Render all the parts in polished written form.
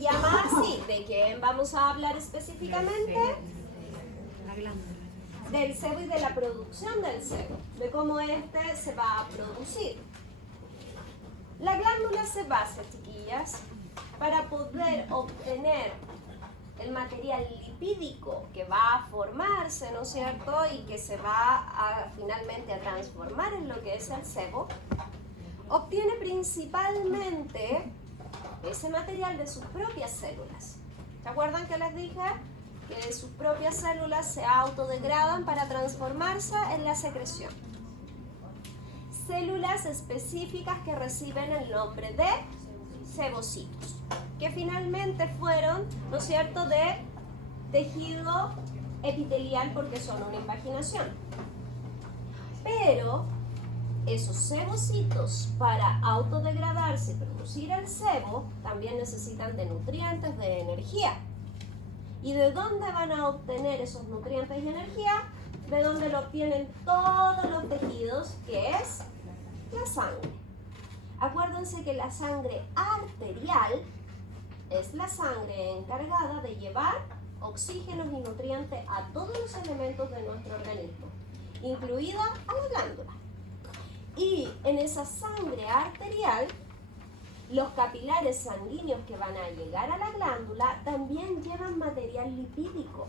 se llama así. ¿De qué vamos a hablar específicamente? La glándula. Del sebo y de la producción del sebo, de cómo este se va a producir. La glándula sebácea, chiquillas, para poder obtener el material lipídico que va a formarse, ¿no es cierto? Y que se va finalmente a transformar en lo que es el sebo, obtiene principalmente ese material de sus propias células. ¿Se acuerdan que les dije que sus propias células se autodegradan para transformarse en la secreción? Células específicas que reciben el nombre de sebocitos, que finalmente fueron, ¿no es cierto?, de tejido epitelial porque son una invaginación. Pero esos sebocitos, para autodegradarse y producir el sebo, también necesitan de nutrientes, de energía. ¿Y de dónde van a obtener esos nutrientes y energía? De donde lo obtienen todos los tejidos, que es la sangre. Acuérdense que la sangre arterial es la sangre encargada de llevar oxígenos y nutrientes a todos los elementos de nuestro organismo, incluida a la glándula. Y en esa sangre arterial, los capilares sanguíneos que van a llegar a la glándula también llevan material lipídico,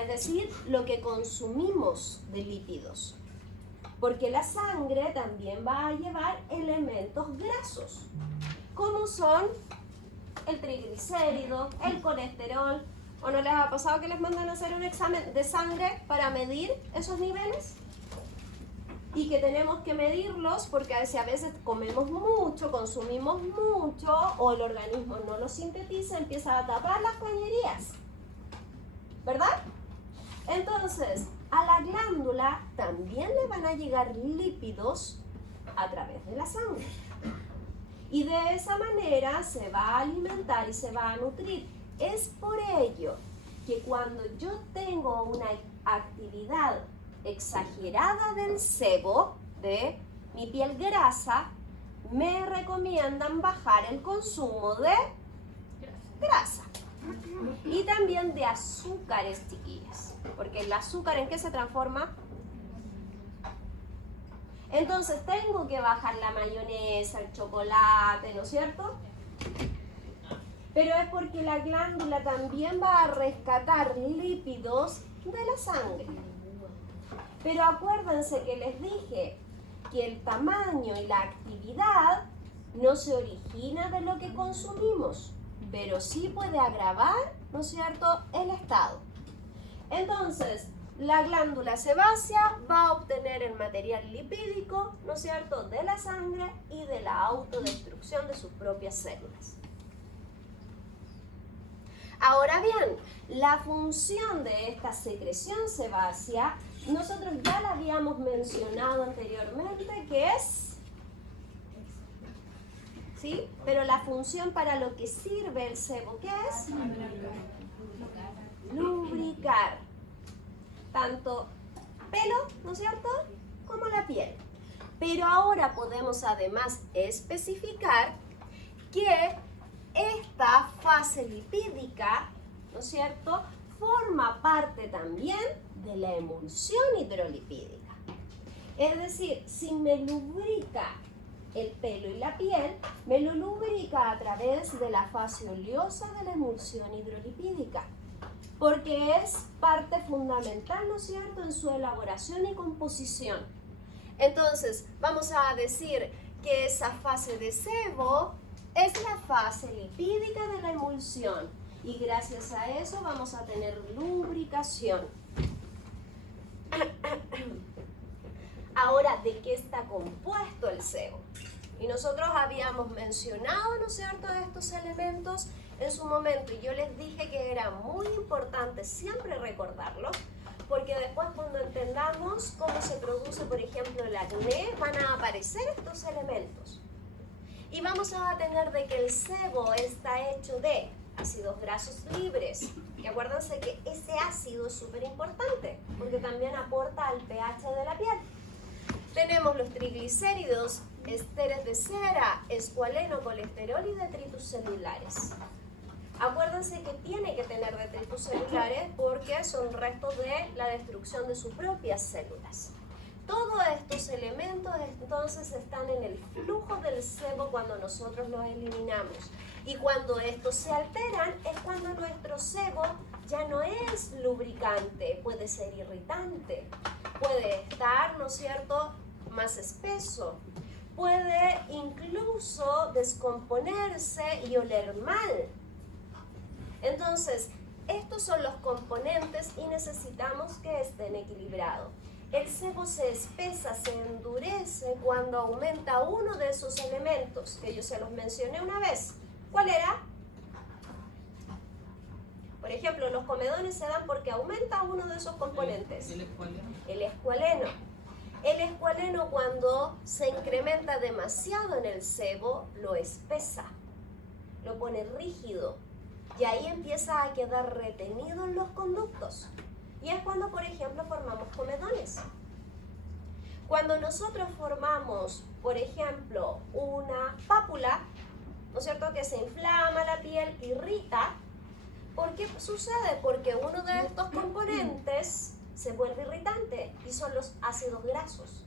es decir, lo que consumimos de lípidos. Porque la sangre también va a llevar elementos grasos, como son el triglicérido, el colesterol. ¿O no les ha pasado que les mandan a hacer un examen de sangre para medir esos niveles? Y que tenemos que medirlos porque a veces comemos mucho, consumimos mucho, o el organismo no lo sintetiza, empieza a tapar las cañerías, ¿verdad? Entonces, a la glándula también le van a llegar lípidos a través de la sangre. Y de esa manera se va a alimentar y se va a nutrir. Es por ello que cuando yo tengo una actividad exagerada del sebo, de mi piel grasa, me recomiendan bajar el consumo de grasa. Y también de azúcares, chiquillas. Porque el azúcar, ¿en qué se transforma? Entonces tengo que bajar la mayonesa, el chocolate, ¿no es cierto? Pero es porque la glándula también va a rescatar lípidos de la sangre. Pero acuérdense que les dije que el tamaño y la actividad no se origina de lo que consumimos, pero sí puede agravar, ¿no es cierto?, el estado. Entonces, la glándula sebácea va a obtener el material lipídico, ¿no es cierto?, de la sangre y de la autodestrucción de sus propias células. Ahora bien, la función de esta secreción sebácea, nosotros ya la habíamos mencionado anteriormente, que es, ¿sí? Pero la función para lo que sirve el sebo, ¿qué es? Lubricar. Tanto pelo, ¿no es cierto?, como la piel. Pero ahora podemos además especificar que esta fase lipídica, ¿no es cierto?, forma parte también de la emulsión hidrolipídica. Es decir, si me lubrica el pelo y la piel, me lo lubrica a través de la fase oleosa de la emulsión hidrolipídica, porque es parte fundamental, ¿no es cierto?, en su elaboración y composición. Entonces, vamos a decir que esa fase de sebo es la fase lipídica de la emulsión y gracias a eso vamos a tener lubricación. Ahora, ¿de qué está compuesto el sebo? Y nosotros habíamos mencionado, ¿no es cierto?, estos elementos en su momento y yo les dije que era muy importante siempre recordarlos porque después cuando entendamos cómo se produce, por ejemplo, el acné, van a aparecer estos elementos. Y vamos a tener de que el sebo está hecho de ácidos grasos libres. Y acuérdense que ese ácido es súper importante porque también aporta al pH de la piel. Tenemos los triglicéridos, esteres de cera, escualeno, colesterol y detritus celulares. Acuérdense que tiene que tener detritus celulares porque son restos de la destrucción de sus propias células. Todos estos elementos entonces están en el flujo del sebo cuando nosotros los eliminamos. Y cuando estos se alteran es cuando nuestro sebo ya no es lubricante, puede ser irritante, puede estar, ¿no es cierto?, más espeso, puede incluso descomponerse y oler mal. Entonces, estos son los componentes y necesitamos que estén equilibrados. El sebo se espesa, se endurece cuando aumenta uno de esos elementos, que yo se los mencioné una vez. ¿Cuál era? Por ejemplo, los comedones se dan porque aumenta uno de esos componentes. ¿El escualeno? El escualeno. El escualeno, cuando se incrementa demasiado en el sebo, lo espesa, lo pone rígido y ahí empieza a quedar retenido en los conductos. Y es cuando, por ejemplo, formamos comedones. Cuando nosotros formamos, por ejemplo, una pápula, ¿no es cierto?, que se inflama la piel, irrita. ¿Por qué sucede? Porque uno de estos componentes se vuelve irritante y son los ácidos grasos.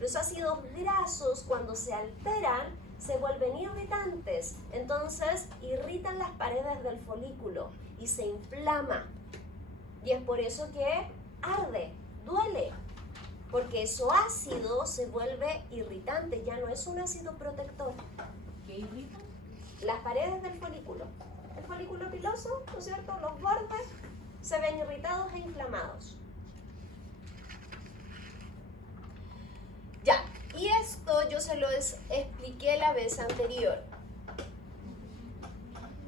Los ácidos grasos, cuando se alteran, se vuelven irritantes. Entonces irritan las paredes del folículo y se inflama. Y es por eso que arde, duele. Porque eso ácido se vuelve irritante, ya no es un ácido protector. ¿Qué irrita? Las paredes del folículo. El folículo piloso, ¿no es cierto? Los bordes se ven irritados e inflamados. Ya, y esto yo se lo expliqué la vez anterior.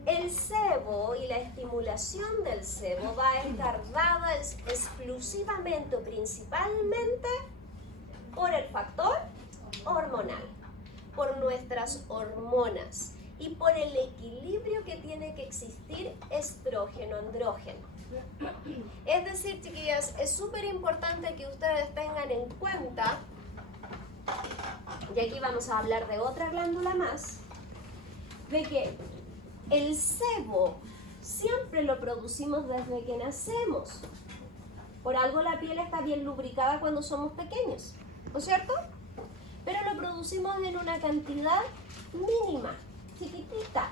El sebo y la estimulación del sebo va a estar dada exclusivamente o principalmente por el factor hormonal, por nuestras hormonas y por el equilibrio que tiene que existir estrógeno-andrógeno. Es decir, chiquillas, es súper importante que ustedes tengan en cuenta, y aquí vamos a hablar de otra glándula más, de que el sebo siempre lo producimos desde que nacemos. Por algo la piel está bien lubricada cuando somos pequeños, ¿no es cierto? Pero lo producimos en una cantidad mínima, chiquitita,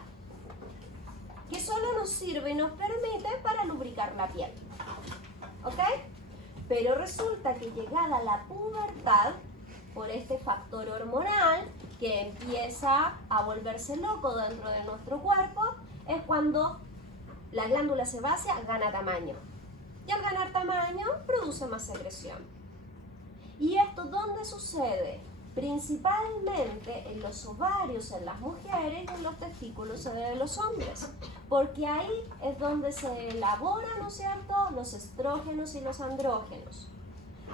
que solo nos sirve y nos permite para lubricar la piel. ¿Ok? Pero resulta que llegada la pubertad, por este factor hormonal que empieza a volverse loco dentro de nuestro cuerpo, es cuando la glándula sebácea gana tamaño. Y al ganar tamaño, produce más secreción. ¿Y esto dónde sucede? Principalmente en los ovarios en las mujeres y en los testículos de los hombres. Porque ahí es donde se elaboran, ¿no es cierto?, los estrógenos y los andrógenos.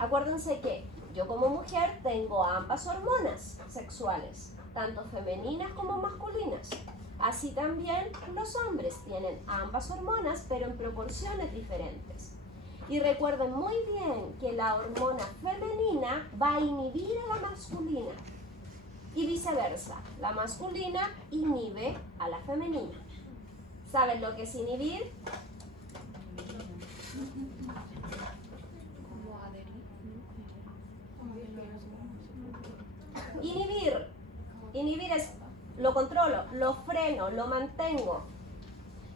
Acuérdense que yo como mujer tengo ambas hormonas sexuales, tanto femeninas como masculinas. Así también los hombres tienen ambas hormonas, pero en proporciones diferentes. Y recuerden muy bien que la hormona femenina va a inhibir a la masculina y viceversa. La masculina inhibe a la femenina. ¿Saben lo que es inhibir? Inhibir es lo controlo, lo freno, lo mantengo.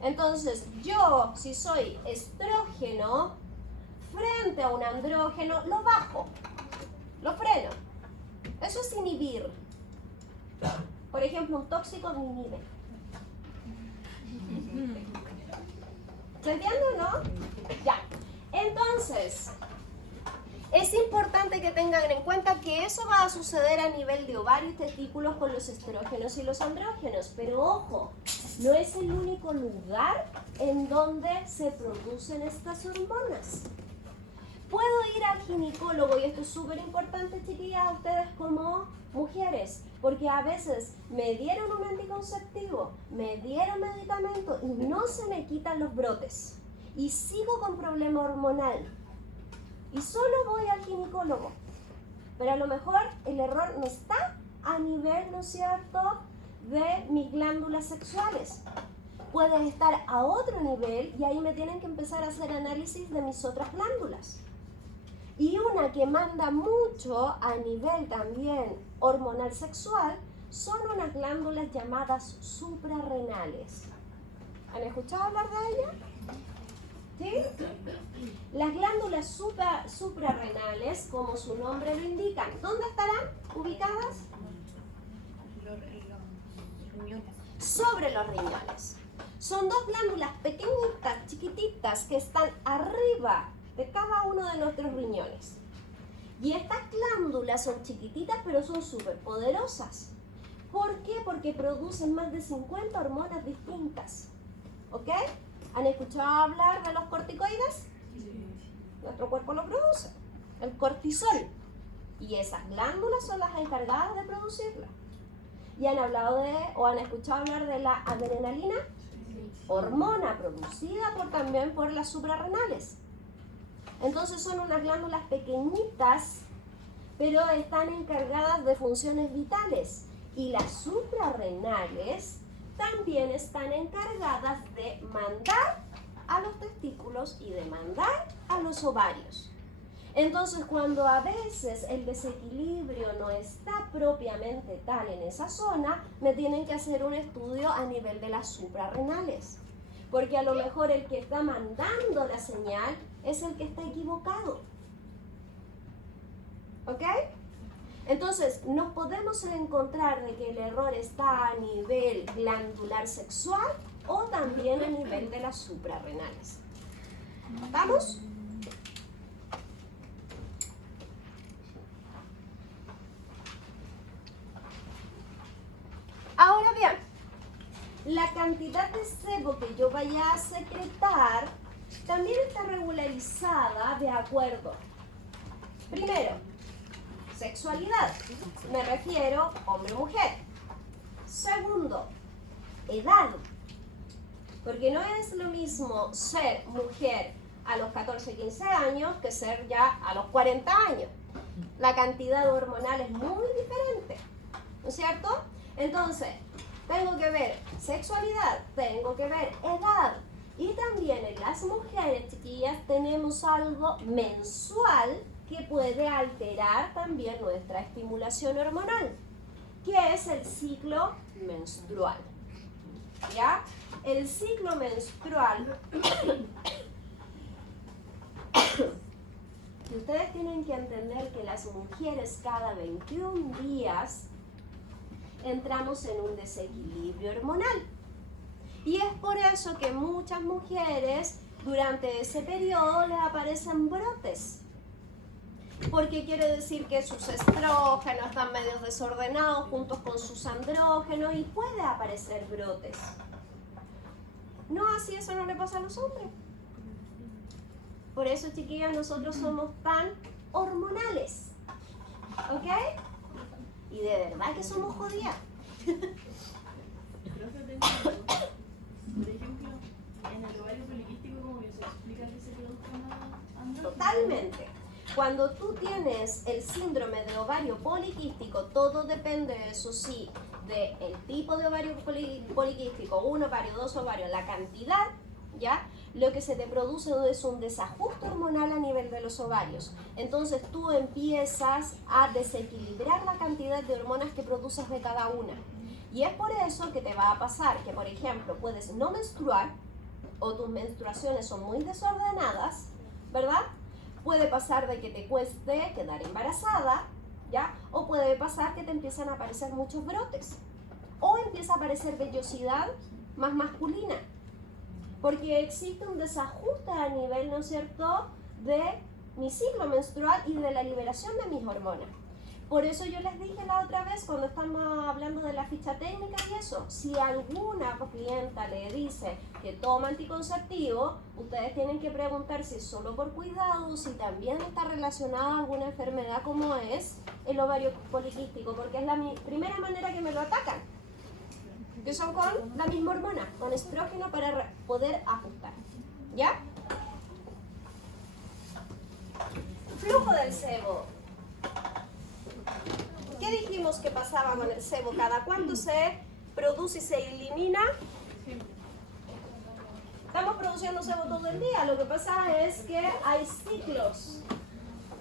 Entonces, yo, si soy estrógeno, frente a un andrógeno, lo bajo, lo freno. Eso es inhibir. Por ejemplo, un tóxico me inhibe. ¿Se entiende o no? Ya. Entonces, es importante que tengan en cuenta que eso va a suceder a nivel de ovario y testículos con los estrógenos y los andrógenos. Pero ojo, no es el único lugar en donde se producen estas hormonas. Puedo ir al ginecólogo, y esto es súper importante, chiquillas, a ustedes como mujeres, porque a veces me dieron un anticonceptivo, me dieron medicamento y no se me quitan los brotes. Y sigo con problema hormonal. Y solo voy al ginecólogo. Pero a lo mejor el error no está a nivel, ¿no es cierto?, de mis glándulas sexuales. puede estar a otro nivel y ahí me tienen que empezar a hacer análisis de mis otras glándulas. Y una que manda mucho a nivel también hormonal sexual son unas glándulas llamadas suprarrenales. ¿Han escuchado hablar de ellas? ¿Sí? Las glándulas suprarrenales, como su nombre lo indica, ¿dónde estarán ubicadas? Los riñones. Sobre los riñones. Son dos glándulas pequeñitas, chiquititas, que están arriba de cada uno de nuestros riñones. Y estas glándulas son chiquititas, pero son súper poderosas. ¿Por qué? Porque producen más de 50 hormonas distintas. ¿Ok? ¿Han escuchado hablar de los corticoides? Nuestro cuerpo lo produce, el cortisol. Y esas glándulas son las encargadas de producirlo. ¿Y han hablado o han escuchado hablar de la adrenalina? Hormona producida también por las suprarrenales. Entonces son unas glándulas pequeñitas, pero están encargadas de funciones vitales. Y las suprarrenales también están encargadas de mandar a los testículos y de mandar a los ovarios. Entonces, cuando a veces el desequilibrio no está propiamente tal en esa zona, me tienen que hacer un estudio a nivel de las suprarrenales. Porque a lo mejor el que está mandando la señal es el que está equivocado. ¿Ok? Entonces, nos podemos encontrar de que el error está a nivel glandular sexual o también a nivel de las suprarrenales. ¿Vamos? Ahora bien, la cantidad de sebo que yo vaya a secretar también está regularizada de acuerdo. Primero, sexualidad, me refiero hombre-mujer. Segundo, edad, porque no es lo mismo ser mujer a los 14-15 años que ser ya a los 40 años. La cantidad hormonal es muy diferente, ¿no es cierto? Entonces, tengo que ver sexualidad, tengo que ver edad. Y también en las mujeres, chiquillas, tenemos algo mensual que puede alterar también nuestra estimulación hormonal, que es el ciclo menstrual. ¿Ya? El ciclo menstrual, y ustedes tienen que entender que las mujeres cada 21 días entramos en un desequilibrio hormonal. Y es por eso que muchas mujeres durante ese periodo les aparecen brotes. Porque quiere decir que sus estrógenos están medio desordenados juntos con sus andrógenos y puede aparecer brotes. No, así eso no le pasa a los hombres. Por eso, chiquillas, nosotros somos tan hormonales. ¿Ok? Y de verdad que somos jodidas. Por ejemplo, en el ovario poliquístico, como que se explica que se produzcan andrógenos. Totalmente. Cuando tú tienes el síndrome de ovario poliquístico, todo depende, eso sí, del tipo de ovario poliquístico, 1 ovario, 2 ovarios, la cantidad, ¿ya? Lo que se te produce es un desajuste hormonal a nivel de los ovarios. Entonces tú empiezas a desequilibrar la cantidad de hormonas que produces de cada una. Y es por eso que te va a pasar que, por ejemplo, puedes no menstruar o tus menstruaciones son muy desordenadas, ¿verdad? Puede pasar de que te cueste quedar embarazada, ¿ya? O puede pasar que te empiezan a aparecer muchos brotes. O empieza a aparecer vellosidad más masculina. Porque existe un desajuste a nivel, ¿no es cierto?, de mi ciclo menstrual y de la liberación de mis hormonas. Por eso yo les dije la otra vez cuando estamos hablando de la ficha técnica y eso, si alguna clienta le dice que toma anticonceptivo, ustedes tienen que preguntar si es solo por cuidado, si también está relacionada a alguna enfermedad como es el ovario poliquístico, porque es la primera manera que me lo atacan, que son con la misma hormona, con estrógeno para poder ajustar, ¿ya? Flujo del sebo. ¿Qué dijimos que pasaba con el sebo? ¿Cada cuánto se produce y se elimina? Estamos produciendo sebo todo el día. Lo que pasa es que hay ciclos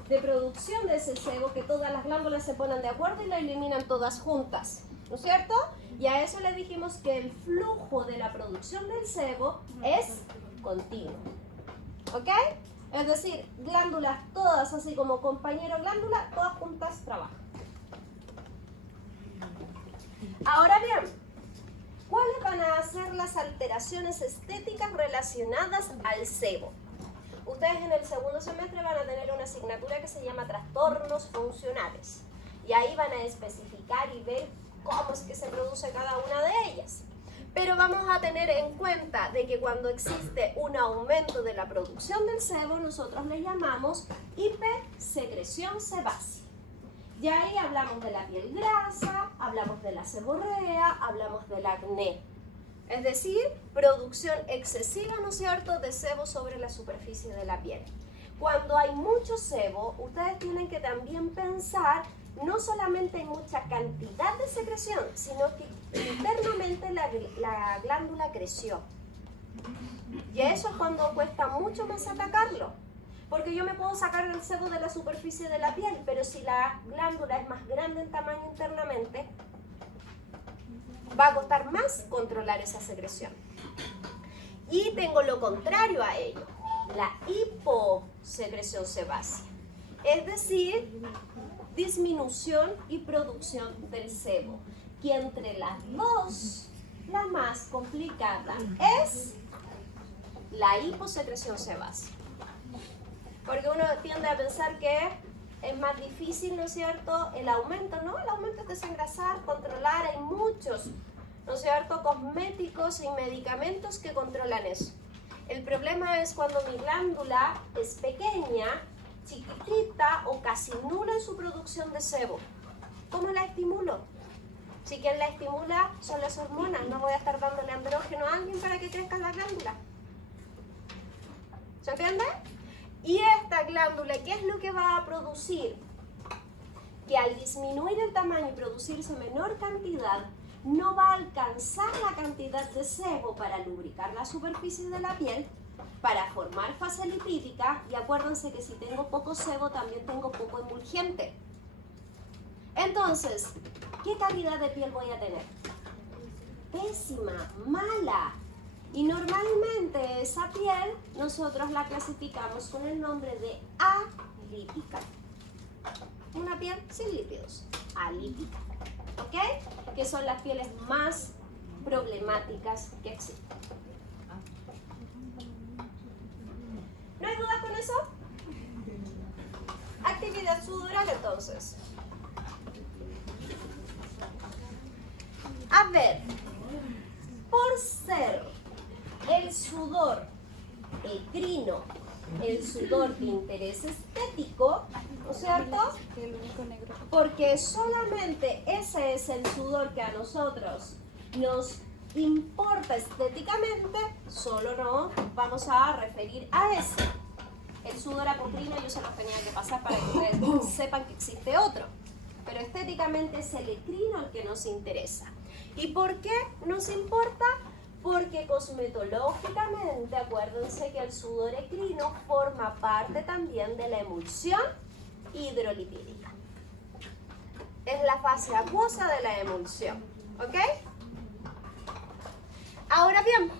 de producción de ese sebo que todas las glándulas se ponen de acuerdo y la eliminan todas juntas, ¿no es cierto? Y a eso le dijimos que el flujo de la producción del sebo es continuo, ¿ok? Es decir, glándulas todas, así como compañero glándula, todas juntas trabajan. Ahora bien, ¿cuáles van a ser las alteraciones estéticas relacionadas al sebo? Ustedes en el segundo semestre van a tener una asignatura que se llama trastornos funcionales. Y ahí van a especificar y ver cómo es que se produce cada una de ellas. Pero vamos a tener en cuenta de que cuando existe un aumento de la producción del sebo, nosotros le llamamos hipersecreción sebácea. Y ahí hablamos de la piel grasa, hablamos de la seborrea, hablamos del acné. Es decir, producción excesiva, ¿no es cierto?, de sebo sobre la superficie de la piel. Cuando hay mucho sebo, ustedes tienen que también pensar no solamente en mucha cantidad de secreción, sino que internamente la glándula creció. Y eso es cuando cuesta mucho más atacarlo. Porque yo me puedo sacar el sebo de la superficie de la piel, pero si la glándula es más grande en tamaño internamente, va a costar más controlar esa secreción. Y tengo lo contrario a ello, la hiposecreción sebácea. Es decir, disminución y producción del sebo. Que entre las dos, la más complicada es la hiposecreción sebácea. Porque uno tiende a pensar que es más difícil, ¿no es cierto?, el aumento. No, el aumento es desengrasar, controlar. Hay muchos, ¿no es cierto?, cosméticos y medicamentos que controlan eso. El problema es cuando mi glándula es pequeña, chiquitita o casi nula en su producción de sebo. ¿Cómo la estimulo? Si quien la estimula son las hormonas, no voy a estar dándole andrógeno a alguien para que crezca la glándula. ¿Se entiende? Y esta glándula, ¿qué es lo que va a producir? Que al disminuir el tamaño y producirse menor cantidad, no va a alcanzar la cantidad de sebo para lubricar la superficie de la piel, para formar fase lipídica, y acuérdense que si tengo poco sebo también tengo poco emulgente. Entonces, ¿qué calidad de piel voy a tener? Pésima, mala. Y normalmente esa piel nosotros la clasificamos con el nombre de alípica. Una piel sin lípidos, alípica. ¿Ok? Que son las pieles más problemáticas que existen. ¿No hay dudas con eso? Actividad sudoral entonces. A ver, por ser el sudor ecrino, el sudor de interés estético, ¿no es cierto? Porque solamente ese es el sudor que a nosotros nos importa estéticamente, solo no vamos a referir a ese. El sudor apocrino yo se los tenía que pasar para que ustedes sepan que existe otro. Pero estéticamente es el ecrino el que nos interesa. ¿Y por qué nos importa? Porque cosmetológicamente, acuérdense que el sudor ecrino forma parte también de la emulsión hidrolipídica. Es la fase acuosa de la emulsión, ¿ok? Ahora bien,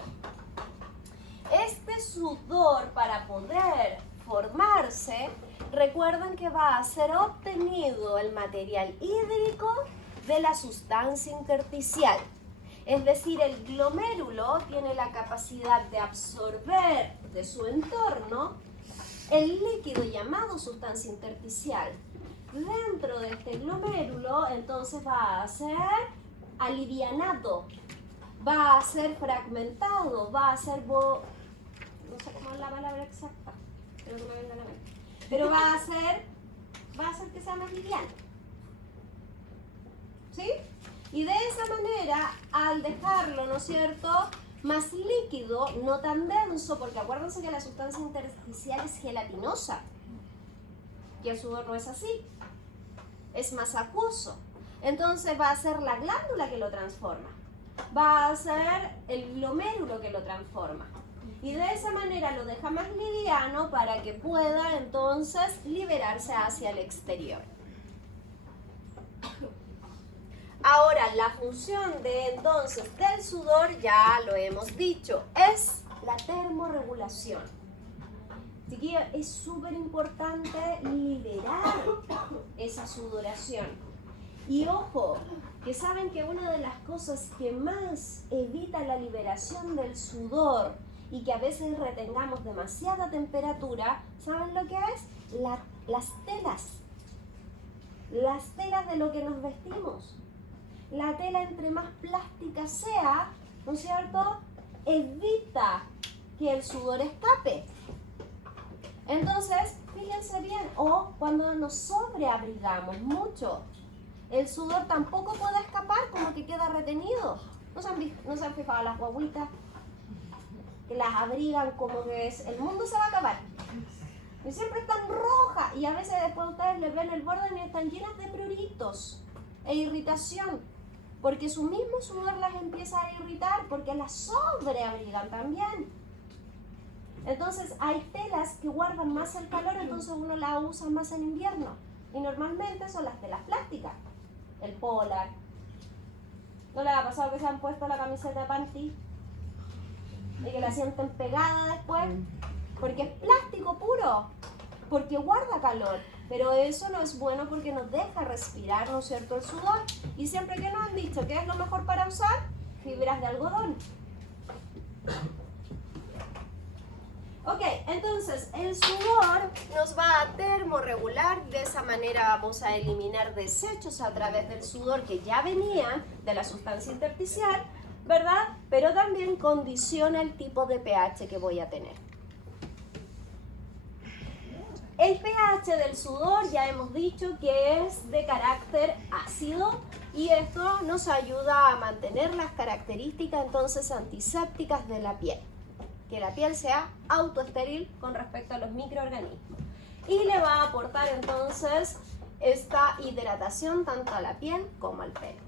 este sudor para poder formarse, recuerden que va a ser obtenido el material hídrico de la sustancia intersticial. Es decir, el glomérulo tiene la capacidad de absorber de su entorno el líquido llamado sustancia intersticial. Dentro de este glomérulo, entonces va a ser alivianado, va a ser fragmentado, va a ser, no sé cómo es la palabra exacta, pero que me venga a la mente. Pero va a hacer que sea más liviano. ¿Sí? Y de esa manera, al dejarlo, ¿no es cierto?, más líquido, no tan denso, porque acuérdense que la sustancia intersticial es gelatinosa, y el sudor no es así, es más acuoso. Entonces va a ser la glándula que lo transforma, va a ser el glomérulo que lo transforma. Y de esa manera lo deja más liviano para que pueda entonces liberarse hacia el exterior. Ahora, la función del sudor, ya lo hemos dicho, es la termorregulación. Chiquillos, es súper importante liberar esa sudoración. Y ojo, que saben que una de las cosas que más evita la liberación del sudor y que a veces retengamos demasiada temperatura, ¿saben lo que es? Las telas. Las telas de lo que nos vestimos. La tela, entre más plástica sea, ¿no es cierto?, evita que el sudor escape. Entonces, fíjense bien, o cuando nos sobreabrigamos mucho, el sudor tampoco puede escapar, como que queda retenido. ¿No se han fijado las guaguitas? Que las abrigan como que el mundo se va a acabar. Y siempre están rojas, y a veces después ustedes les ven el borde y están llenas de pruritos e irritación, porque su mismo sudor las empieza a irritar, porque las sobreabrigan también. Entonces hay telas que guardan más el calor, entonces uno las usa más en invierno. Y normalmente son las telas plásticas. El polar. ¿No les ha pasado que se han puesto la camiseta de panty y que la sienten pegada después? Porque es plástico puro, porque guarda calor. Pero eso no es bueno porque nos deja respirar, ¿no es cierto?, el sudor. Y siempre que nos han dicho que es lo mejor para usar, fibras de algodón. Ok, entonces el sudor nos va a termorregular, de esa manera vamos a eliminar desechos a través del sudor que ya venían de la sustancia intersticial, ¿verdad? Pero también condiciona el tipo de pH que voy a tener. El pH del sudor ya hemos dicho que es de carácter ácido y esto nos ayuda a mantener las características entonces antisépticas de la piel. Que la piel sea autoestéril con respecto a los microorganismos. Y le va a aportar entonces esta hidratación tanto a la piel como al pelo.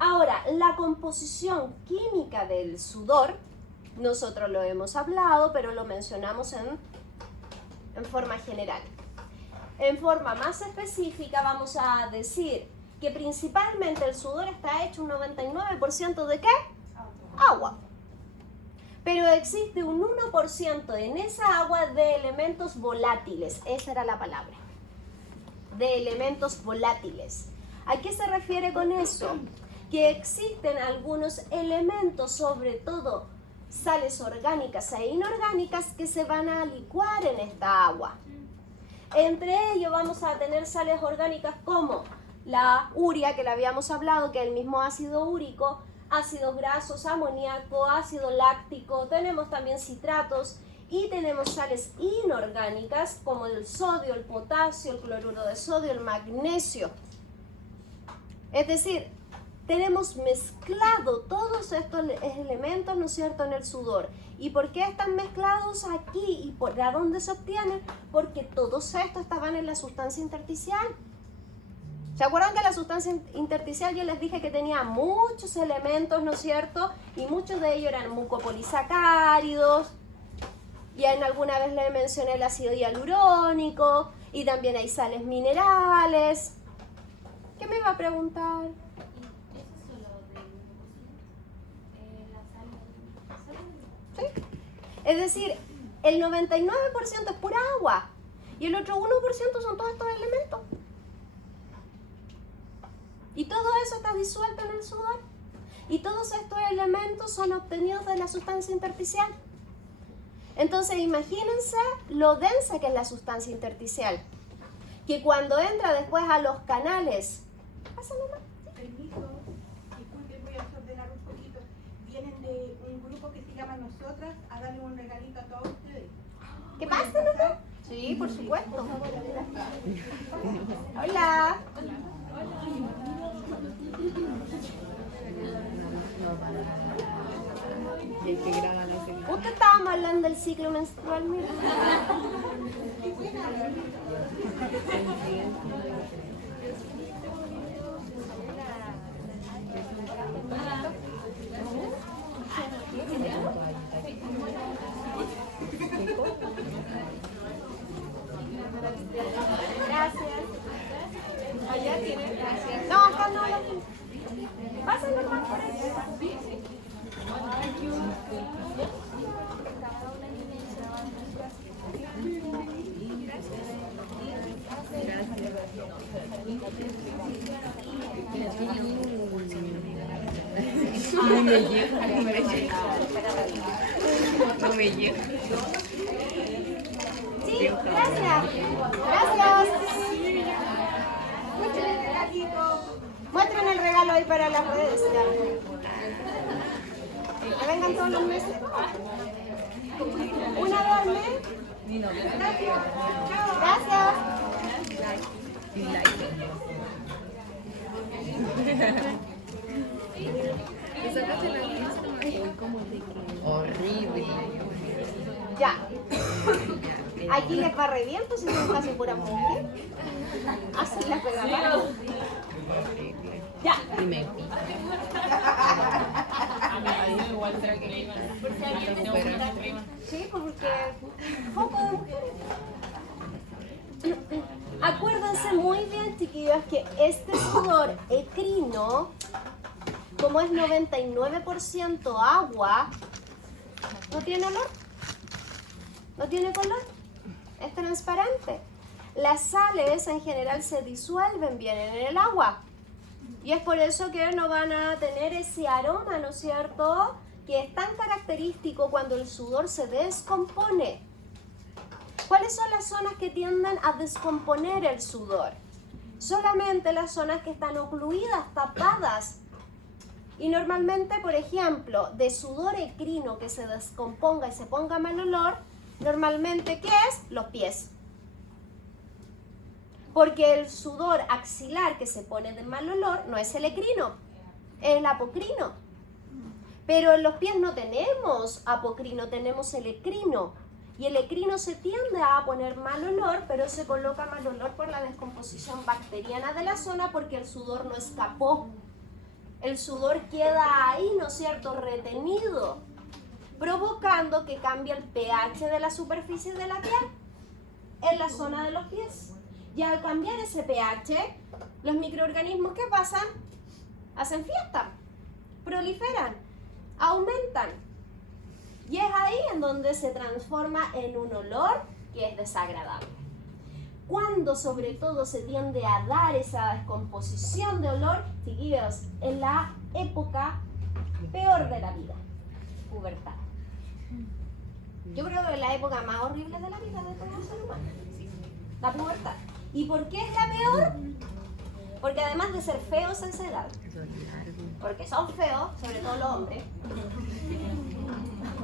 Ahora, la composición química del sudor, nosotros lo hemos hablado, pero lo mencionamos en forma general. En forma más específica vamos a decir que principalmente el sudor está hecho un 99% ¿de qué? Agua. Pero existe un 1% en esa agua de elementos volátiles. Esa era la palabra. De elementos volátiles. ¿A qué se refiere con eso? Que existen algunos elementos, sobre todo sales orgánicas e inorgánicas, que se van a licuar en esta agua. Entre ellos vamos a tener sales orgánicas como la urea, que le habíamos hablado, que es el mismo ácido úrico, ácidos grasos, amoníaco, ácido láctico, tenemos también citratos y tenemos sales inorgánicas como el sodio, el potasio, el cloruro de sodio, el magnesio. Es decir, tenemos mezclado todos estos elementos, ¿no es cierto?, en el sudor. ¿Y por qué están mezclados aquí y de dónde se obtienen? Porque todos estos estaban en la sustancia intersticial. ¿Se acuerdan que la sustancia intersticial yo les dije que tenía muchos elementos, ¿no es cierto? Y muchos de ellos eran mucopolisacáridos. Y en alguna vez les mencioné el ácido hialurónico. Y también hay sales minerales. ¿Qué me iba a preguntar? ¿Y eso es solo de la sal? ¿Sí? Es decir, el 99% es pura agua. Y el otro 1% son todos estos elementos. Y todo eso está disuelto en el sudor. Y todos estos elementos son obtenidos de la sustancia intersticial. Entonces imagínense lo densa que es la sustancia intersticial. Que cuando entra después a los canales... Pásalo más. Permiso, disculpe, voy a desordenar un poquito. Vienen de un grupo que se llama Nosotras a darle un regalito a todos ustedes. ¿Qué pasa, Nata? Sí, por supuesto. Hola. Usted estaba hablando del ciclo menstrual, mira. No me llega. No me llega. Sí, gracias. Gracias. Muéstren el regalito. Muestren el regalo ahí para las redes. Ya. Que vengan todos los meses. Una vez al mes. Gracias. Chao. Gracias. Horrible. Ya. Aquí les va re bien, pues si son casi pura mujer. Así las pegamos. Ya. Y me pica. Sí, porque poco de mujeres. Acuérdense muy bien, chiquillos, que este sudor ecrino, como es 99% agua, no tiene olor, no tiene color, es transparente. Las sales en general se disuelven bien en el agua y es por eso que no van a tener ese aroma, ¿no es cierto?, que es tan característico cuando el sudor se descompone. ¿Cuáles son las zonas que tienden a descomponer el sudor? Solamente las zonas que están ocluidas, tapadas. Y normalmente, por ejemplo, de sudor ecrino que se descomponga y se ponga mal olor, normalmente, ¿qué es? Los pies. Porque el sudor axilar que se pone de mal olor no es el ecrino, es el apocrino. Pero en los pies no tenemos apocrino, tenemos el ecrino. Y el ecrino se tiende a poner mal olor, pero se coloca mal olor por la descomposición bacteriana de la zona porque el sudor no escapó. El sudor queda ahí, ¿no es cierto?, retenido, provocando que cambie el pH de la superficie de la piel en la zona de los pies. Y al cambiar ese pH, los microorganismos que pasan hacen fiesta, proliferan, aumentan. Y es ahí en donde se transforma en un olor que es desagradable. Cuando sobre todo se tiende a dar esa descomposición de olor, chiquillos, en la época peor de la vida, pubertad. Yo creo que es la época más horrible de la vida de todo ser humano, la pubertad. ¿Y por qué es la peor? Porque además de ser feos a esa edad, porque son feos, sobre todo los hombres,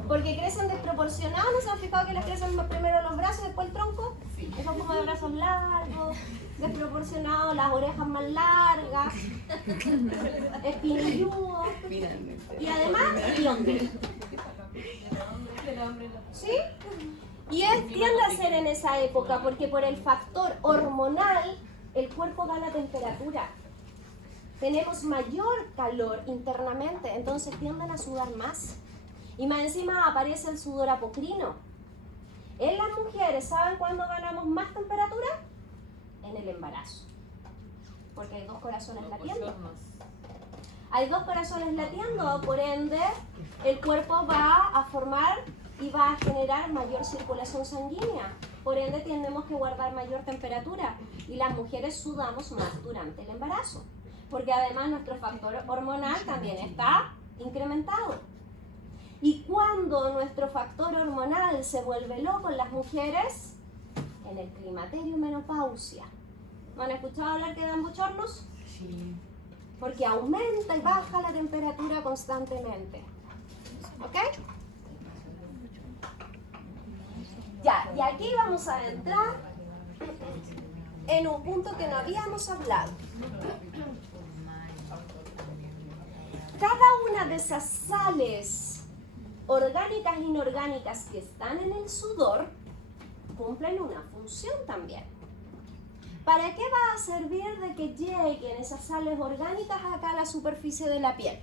porque crecen desproporcionados. ¿No se han fijado que les crecen primero los brazos y después el tronco? Que son como de brazos largos, desproporcionados, las orejas más largas, espinilludos y además hediondos. ¿Sí? Y tiende a ser en esa época porque por el factor hormonal el cuerpo gana temperatura. Tenemos mayor calor internamente, entonces tienden a sudar más. Y más encima aparece el sudor apocrino. En las mujeres, ¿saben cuándo ganamos más temperatura? En el embarazo. Porque hay dos corazones latiendo. Hay dos corazones latiendo, por ende, el cuerpo va a formar y va a generar mayor circulación sanguínea. Por ende, tenemos que guardar mayor temperatura. Y las mujeres sudamos más durante el embarazo. Porque además nuestro factor hormonal también está incrementado. Y cuando nuestro factor hormonal se vuelve loco en las mujeres, en el climaterio y menopausia. ¿No han escuchado hablar que dan bochornos? Sí. Porque aumenta y baja la temperatura constantemente. ¿Ok? Ya, y aquí vamos a entrar en un punto que no habíamos hablado. Cada una de esas sales orgánicas e inorgánicas que están en el sudor cumplen una función también. ¿Para qué va a servir de que lleguen esas sales orgánicas acá a la superficie de la piel?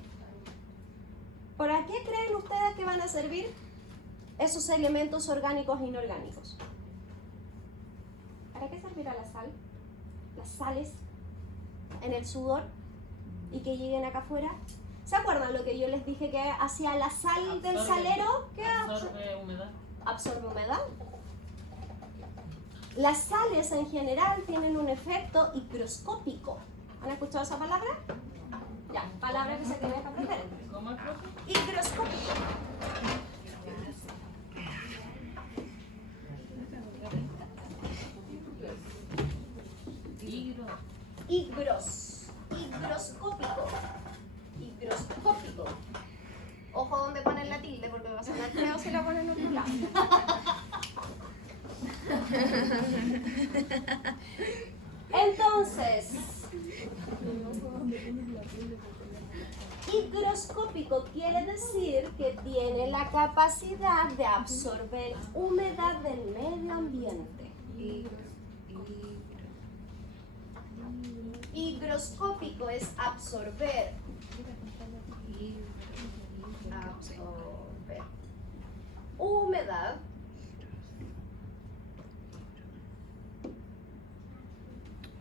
¿Para qué creen ustedes que van a servir esos elementos orgánicos e inorgánicos? ¿Para qué servirá la sal? Las sales en el sudor y que lleguen acá afuera. ¿Se acuerdan lo que yo les dije que hacía la sal del salero? ¿Qué absorbe humedad. absorbe humedad. Las sales en general tienen un efecto higroscópico. ¿Han escuchado esa palabra? Ya, palabra que se tiene que aprender. ¿Cómo es, profe? Higroscópico. Higroscópico. Higroscópico. Ojo donde ponen la tilde porque va a sonar feo si la ponen en otro lado. Entonces, higroscópico quiere decir que tiene la capacidad de absorber humedad del medio ambiente. Higroscópico es absorber humedad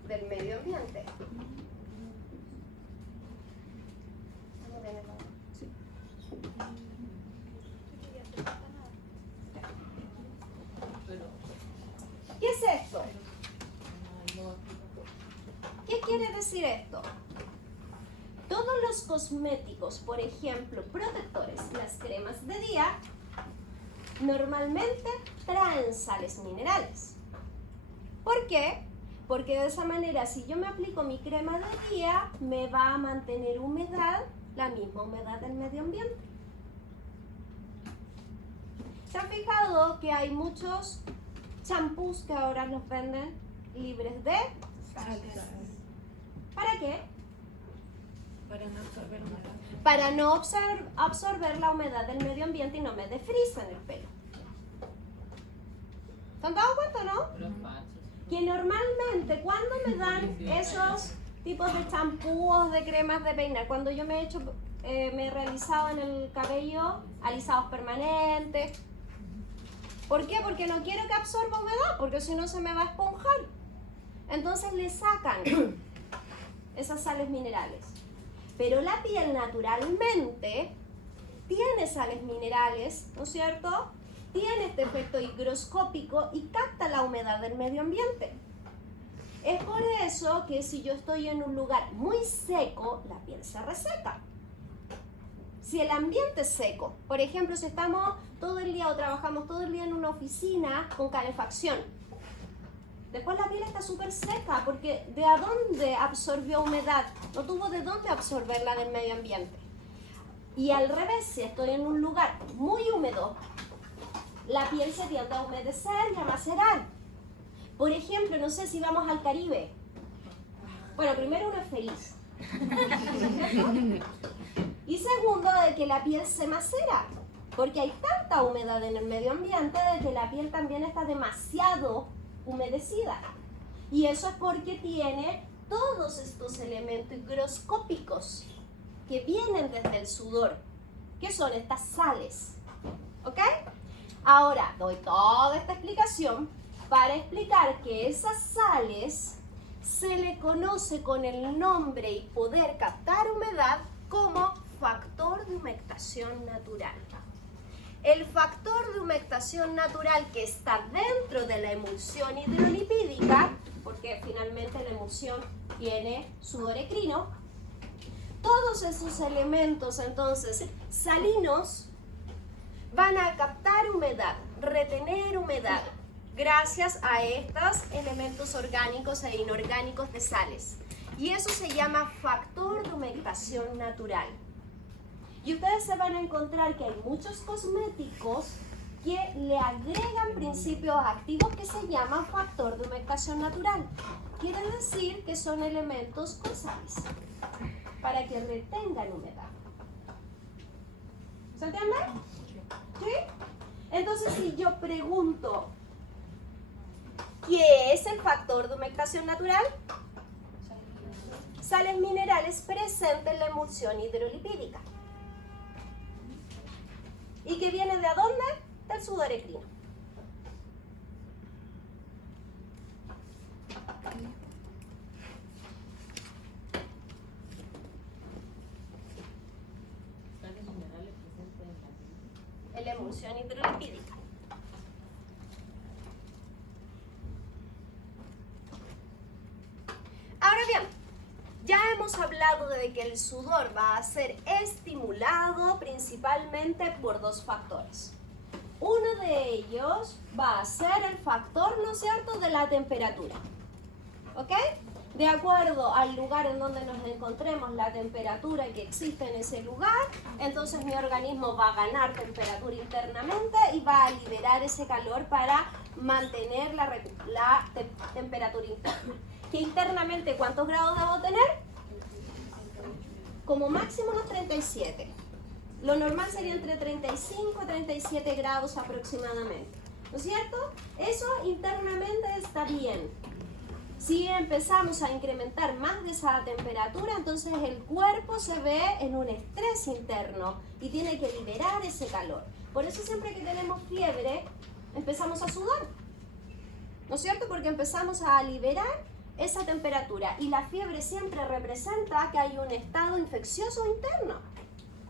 del medio ambiente. ¿Estamos bien, hermano? Sí. ¿Qué es esto? ¿Qué quiere decir esto? Todos los cosméticos, por ejemplo, protectores, las cremas de día, normalmente traen sales minerales. ¿Por qué? Porque de esa manera, si yo me aplico mi crema de día, me va a mantener humedad, la misma humedad del medio ambiente. ¿Se han fijado que hay muchos champús que ahora los venden libres de sales? ¿Para qué? Para no absorber humedad. Para no absorber la humedad del medio ambiente y no me dé frizz en el pelo. ¿Se han dado cuenta, no? Que normalmente cuando me dan esos tipos de champús, de cremas de peinar, cuando yo me he realizado en el cabello alisados permanentes. ¿Por qué? Porque no quiero que absorba humedad, porque si no se me va a esponjar. Entonces le sacan esas sales minerales. Pero la piel naturalmente tiene sales minerales, ¿no es cierto? Tiene este efecto higroscópico y capta la humedad del medio ambiente. Es por eso que si yo estoy en un lugar muy seco, la piel se reseca. Si el ambiente es seco, por ejemplo, si estamos todo el día o trabajamos todo el día en una oficina con calefacción, después la piel está súper seca porque ¿de a dónde absorbió humedad? No tuvo de dónde absorberla del medio ambiente. Y al revés, si estoy en un lugar muy húmedo, la piel se tiende a humedecer y a macerar. Por ejemplo, no sé si vamos al Caribe. Bueno, primero uno es feliz. Y segundo, de que la piel se macera. Porque hay tanta humedad en el medio ambiente de que la piel también está demasiado humedecida. Y eso es porque tiene todos estos elementos higroscópicos que vienen desde el sudor, que son estas sales. ¿Ok? Ahora doy toda esta explicación para explicar que esas sales se le conoce con el nombre y poder captar humedad como factor de humectación natural. El factor de humectación natural que está dentro de la emulsión hidrolipídica, porque finalmente la emulsión tiene sudorecrino, todos esos elementos entonces salinos van a captar humedad, retener humedad, gracias a estos elementos orgánicos e inorgánicos de sales. Y eso se llama factor de humectación natural. Y ustedes se van a encontrar que hay muchos cosméticos que le agregan principios activos que se llaman factor de humectación natural. Quiere decir que son elementos con sales, para que retengan humedad. ¿Se entiende? ¿Sí? Entonces, si yo pregunto, ¿qué es el factor de humectación natural? Sales minerales presentes en la emulsión hidrolipídica. ¿Y que viene de dónde? Del sudorecrino. En la emulsión hidrolipídica. hemos hablado de que el sudor va a ser estimulado principalmente por dos factores. Uno de ellos va a ser el factor, ¿no es cierto?, de la temperatura. ¿Ok? De acuerdo al lugar en donde nos encontremos, la temperatura que existe en ese lugar, entonces mi organismo va a ganar temperatura internamente y va a liberar ese calor para mantener la temperatura interna. ¿Que internamente cuántos grados debo tener? Como máximo unos 37. Lo normal sería entre 35 y 37 grados aproximadamente. ¿No es cierto? Eso internamente está bien. Si empezamos a incrementar más de esa temperatura, entonces el cuerpo se ve en un estrés interno y tiene que liberar ese calor. Por eso siempre que tenemos fiebre, empezamos a sudar. ¿No es cierto? Porque empezamos a liberar esa temperatura. Y la fiebre siempre representa que hay un estado infeccioso interno.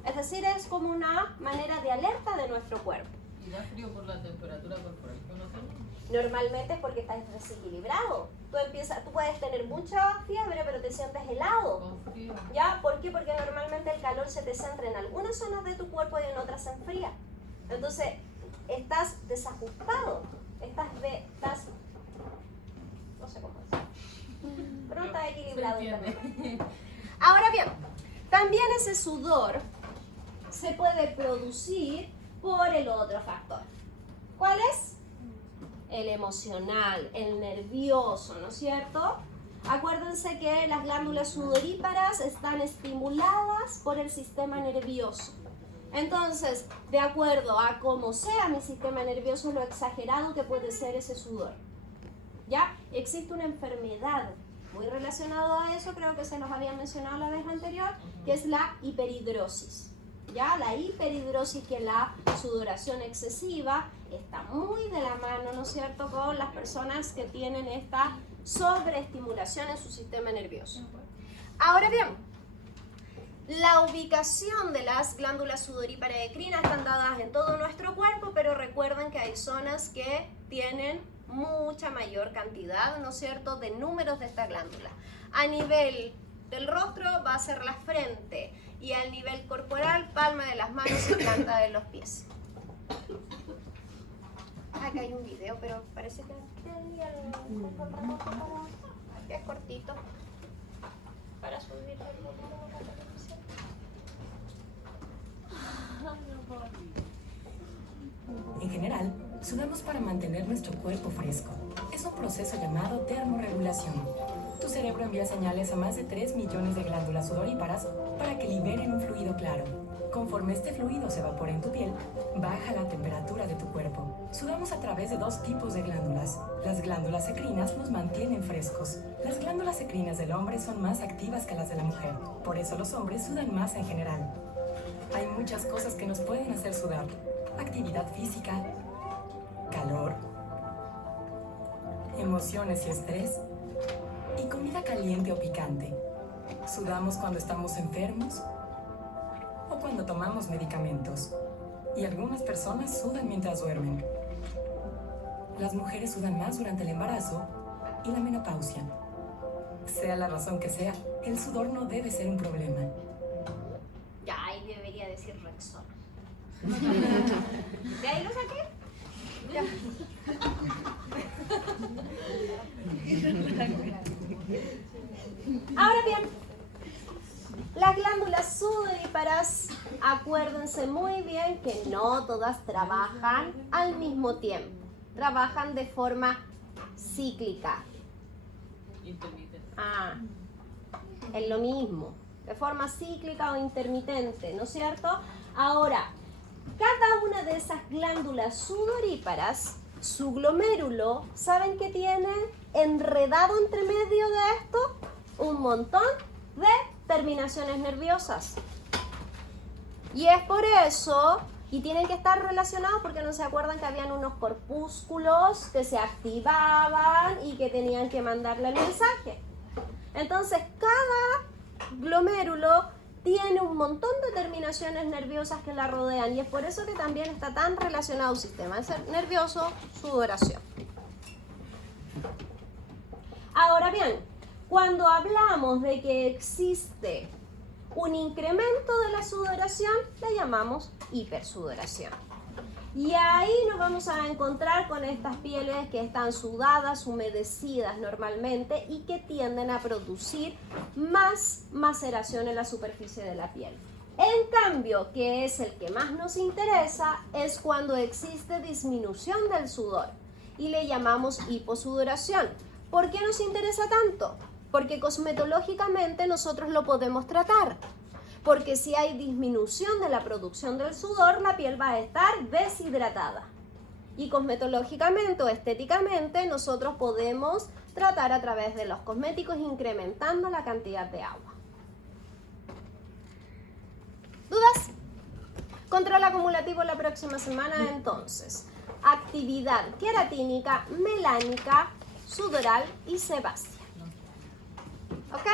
Es decir, es como una manera de alerta de nuestro cuerpo. ¿Y da frío por la temperatura corporal que uno tiene? Normalmente es porque estás desequilibrado. Tú puedes tener mucha fiebre, pero te sientes helado. Con frío. ¿Ya? ¿Por qué? Porque normalmente el calor se te centra en algunas zonas de tu cuerpo y en otras se enfría. Entonces, estás desajustado. Estás no sé cómo decir. Pero no estás equilibrado. Ahora bien, también ese sudor se puede producir por el otro factor. ¿Cuál es? El emocional, el nervioso, ¿no es cierto? Acuérdense que las glándulas sudoríparas están estimuladas por el sistema nervioso. Entonces, de acuerdo a cómo sea mi sistema nervioso, lo exagerado que puede ser ese sudor. ¿Ya? Existe una enfermedad muy relacionada a eso, creo que se nos había mencionado la vez anterior, que es la hiperhidrosis. ¿Ya? La hiperhidrosis, que la sudoración excesiva, está muy de la mano, ¿no es cierto?, con las personas que tienen esta sobreestimulación en su sistema nervioso. Ahora bien, la ubicación de las glándulas sudoríparas y endocrinas están dadas en todo nuestro cuerpo, pero recuerden que hay zonas que tienen mucha mayor cantidad, ¿no es cierto?, de números de estas glándulas. A nivel del rostro va a ser la frente, y al nivel corporal, palma de las manos y planta de los pies. Acá hay un video, pero parece que es cortito para subirlo. En general, sudamos para mantener nuestro cuerpo fresco. Es un proceso llamado termorregulación. Tu cerebro envía señales a más de 3 millones de glándulas sudoríparas para que liberen un fluido claro. Conforme este fluido se evapora en tu piel, baja la temperatura de tu cuerpo. Sudamos a través de dos tipos de glándulas. Las glándulas endocrinas nos mantienen frescos. Las glándulas endocrinas del hombre son más activas que las de la mujer. Por eso los hombres sudan más en general. Hay muchas cosas que nos pueden hacer sudar. Actividad física, calor, emociones y estrés, y comida caliente o picante. Sudamos cuando estamos enfermos o cuando tomamos medicamentos. Y algunas personas sudan mientras duermen. Las mujeres sudan más durante el embarazo y la menopausia. Sea la razón que sea, el sudor no debe ser un problema. Ya, ahí debería decir Rexona. ¿De ahí lo saqué? Ya. Ahora bien, las glándulas sudoríparas, acuérdense muy bien que no todas trabajan al mismo tiempo. Trabajan de forma cíclica. Intermitente. Es lo mismo, de forma cíclica o intermitente, ¿no es cierto? Ahora, cada una de esas glándulas sudoríparas, su glomérulo, ¿saben qué tiene enredado entre medio de esto? Un montón de terminaciones nerviosas. Y es por eso, y tienen que estar relacionados porque no se acuerdan que habían unos corpúsculos que se activaban y que tenían que mandarle el mensaje. Entonces, cada glomérulo tiene un montón de terminaciones nerviosas que la rodean, y es por eso que también está tan relacionado el sistema nervioso, sudoración. Ahora bien, Cuando hablamos de que existe un incremento de la sudoración, le llamamos hipersudoración. Y ahí nos vamos a encontrar con estas pieles que están sudadas, humedecidas normalmente y que tienden a producir más maceración en la superficie de la piel. En cambio, que es el que más nos interesa, es cuando existe disminución del sudor y le llamamos hiposudoración. ¿Por qué nos interesa tanto? Porque cosmetológicamente nosotros lo podemos tratar. Porque si hay disminución de la producción del sudor, la piel va a estar deshidratada. Y cosmetológicamente o estéticamente nosotros podemos tratar a través de los cosméticos incrementando la cantidad de agua. ¿Dudas? Control acumulativo la próxima semana entonces. Actividad queratínica, melánica, sudoral y sebácea. ¿Ok?